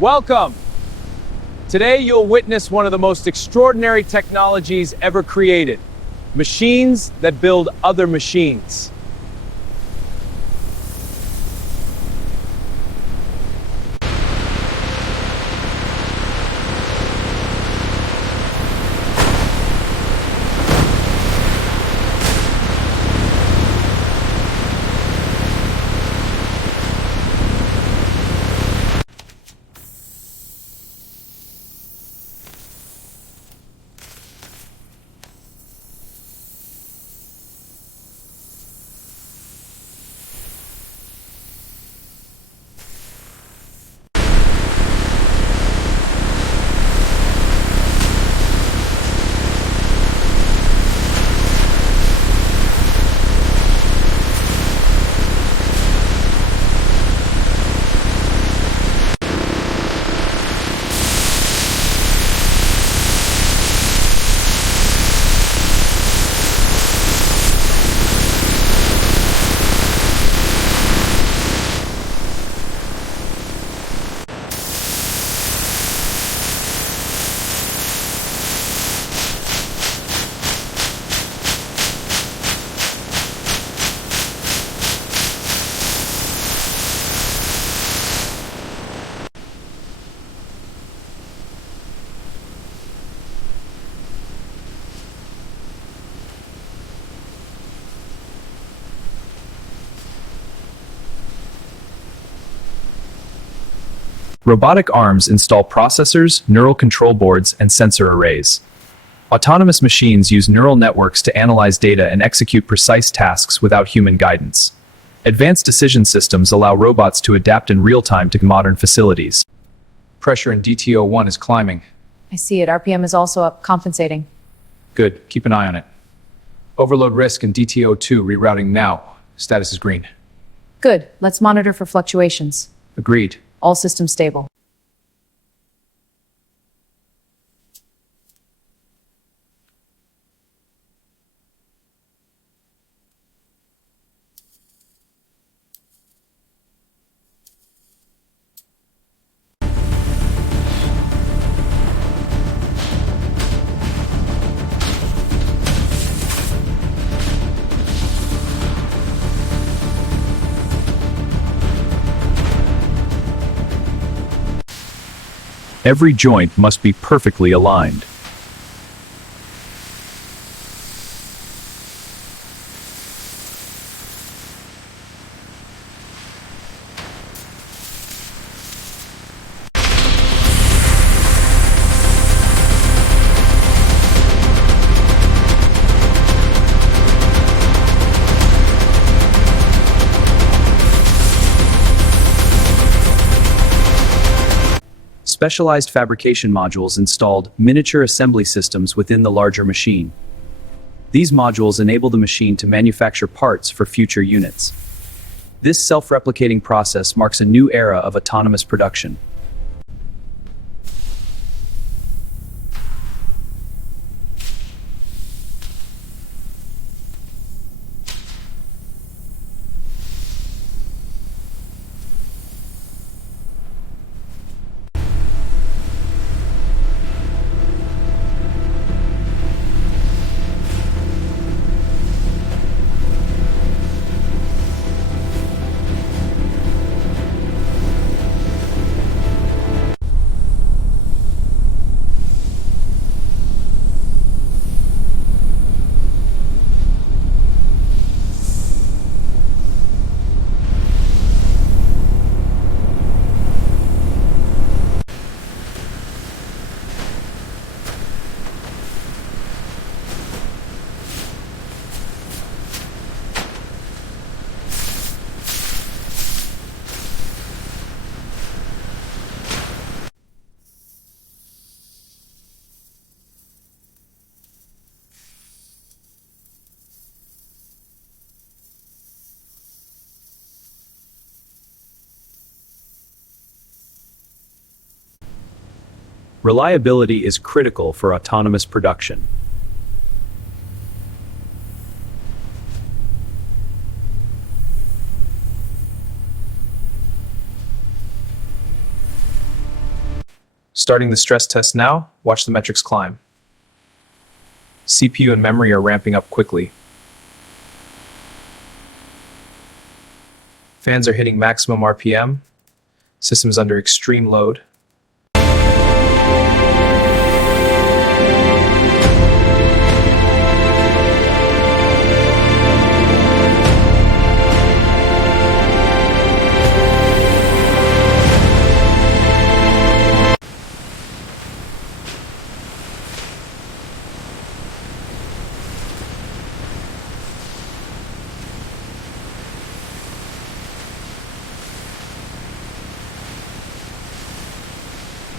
Welcome! Today you'll witness one of the most extraordinary technologies ever created. Machines that build other machines. Robotic arms install processors, neural control boards, and sensor arrays. Autonomous machines use neural networks to analyze data and execute precise tasks without human guidance. Advanced decision systems allow robots to adapt in real time to modern facilities. Pressure in DTO1 is climbing. I see it. RPM is also up, compensating. Good, keep an eye on it. Overload risk in DTO2 rerouting now. Status is green. Good. Let's monitor for fluctuations. Agreed. All systems stable. Every joint must be perfectly aligned. Specialized fabrication modules installed miniature assembly systems within the larger machine. These modules enable the machine to manufacture parts for future units. This self-replicating process marks a new era of autonomous production. Reliability is critical for autonomous production. Starting the stress test now, watch the metrics climb. CPU and memory are ramping up quickly. Fans are hitting maximum RPM. Systems under extreme load.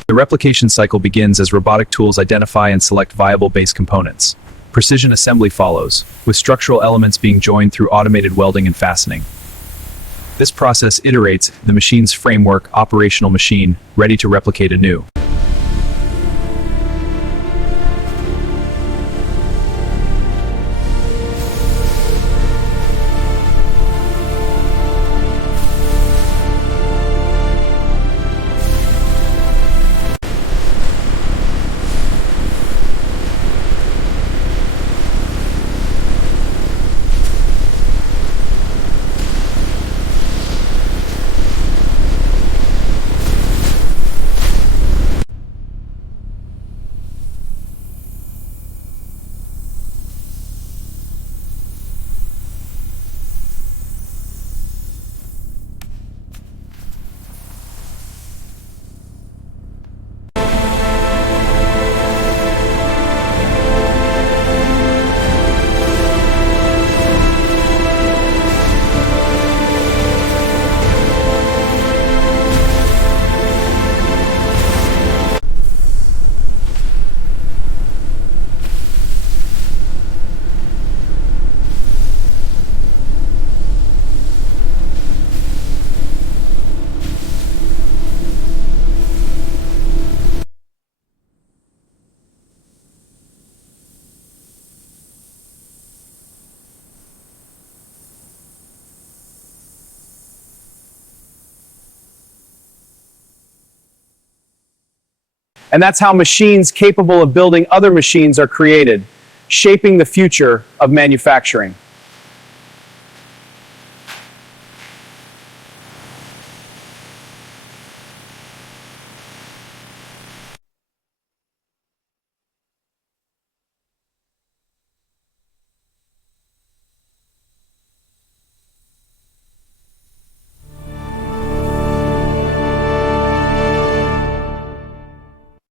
The replication cycle begins as robotic tools identify and select viable base components. Precision assembly follows, with structural elements being joined through automated welding and fastening. This process iterates the machine's framework operational machine, ready to replicate anew. And that's how machines capable of building other machines are created, shaping the future of manufacturing.